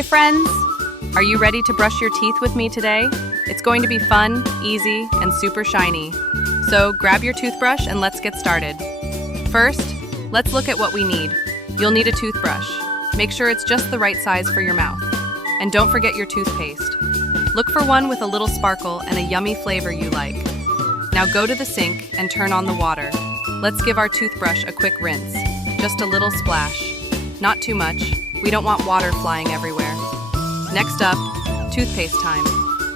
Hi friends! Are you ready to brush your teeth with me today? It's going to be fun, easy, and super shiny. So grab your toothbrush and let's get started. First, let's look at what we need. You'll need a toothbrush. Make sure it's just the right size for your mouth. And don't forget your toothpaste. Look for one with a little sparkle and a yummy flavor you like. Now go to the sink and turn on the water. Let's give our toothbrush a quick rinse. Just a little splash. Not too much. We don't want water flying everywhere. Next up, toothpaste time.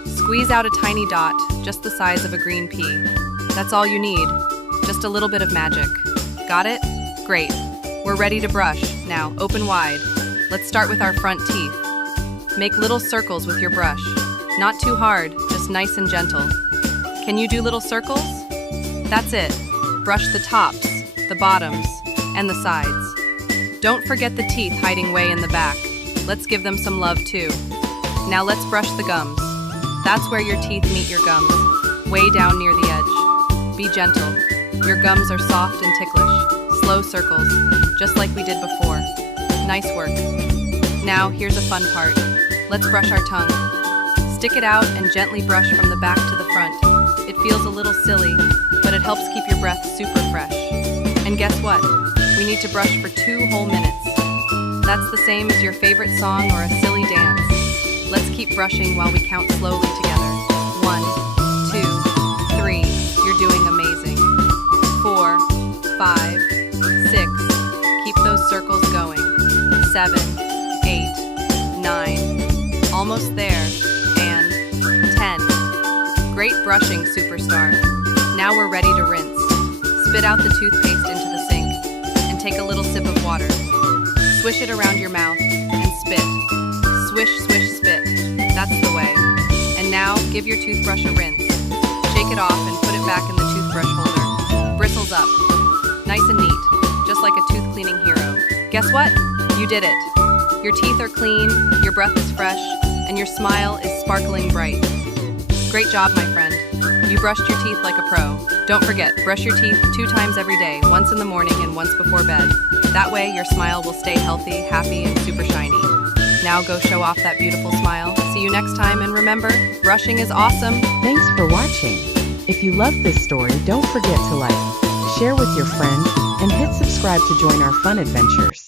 Squeeze out a tiny dot, just the size of a green pea. That's all you need. Just a little bit of magic. Got it? Great. We're ready to brush. Now, open wide. Let's start with our front teeth. Make little circles with your brush. Not too hard, just nice and gentle. Can you do little circles? That's it. Brush the tops, the bottoms, and the sides. Don't forget the teeth hiding way in the back. Let's give them some love too. Now let's brush the gums. That's where your teeth meet your gums, way down near the edge. Be gentle. Your gums are soft and ticklish. Slow circles, just like we did before. Nice work. Now here's a fun part. Let's brush our tongue. Stick it out and gently brush from the back to the front. It feels a little silly, but it helps keep your breath super fresh. And guess what? We need to brush for 2 whole minutes. That's the same as your favorite song or a silly dance. Let's keep brushing while we count slowly together. 1, 2, 3. You're doing amazing. 4, 5, 6. Keep those circles going. 7, 8, 9. Almost there. And 10. Great brushing, superstar. Now we're ready to rinse. Spit out the toothpaste into the sink and take a little sip of water. Swish it around your mouth and spit. Swish, swish, spit. That's the way. And now, give your toothbrush a rinse. Shake it off and put it back in the toothbrush holder. Bristles up. Nice and neat, just like a tooth cleaning hero. Guess what? You did it. Your teeth are clean, your breath is fresh, and your smile is sparkling bright. Great job, my friend. You brushed your teeth like a pro. Don't forget, brush your teeth 2 times every day, once in the morning and once before bed. That way, your smile will stay healthy, happy, and super shiny. Now go show off that beautiful smile. See you next time, and remember, brushing is awesome. Thanks for watching. If you love this story, don't forget to like, share with your friends, and hit subscribe to join our fun adventures.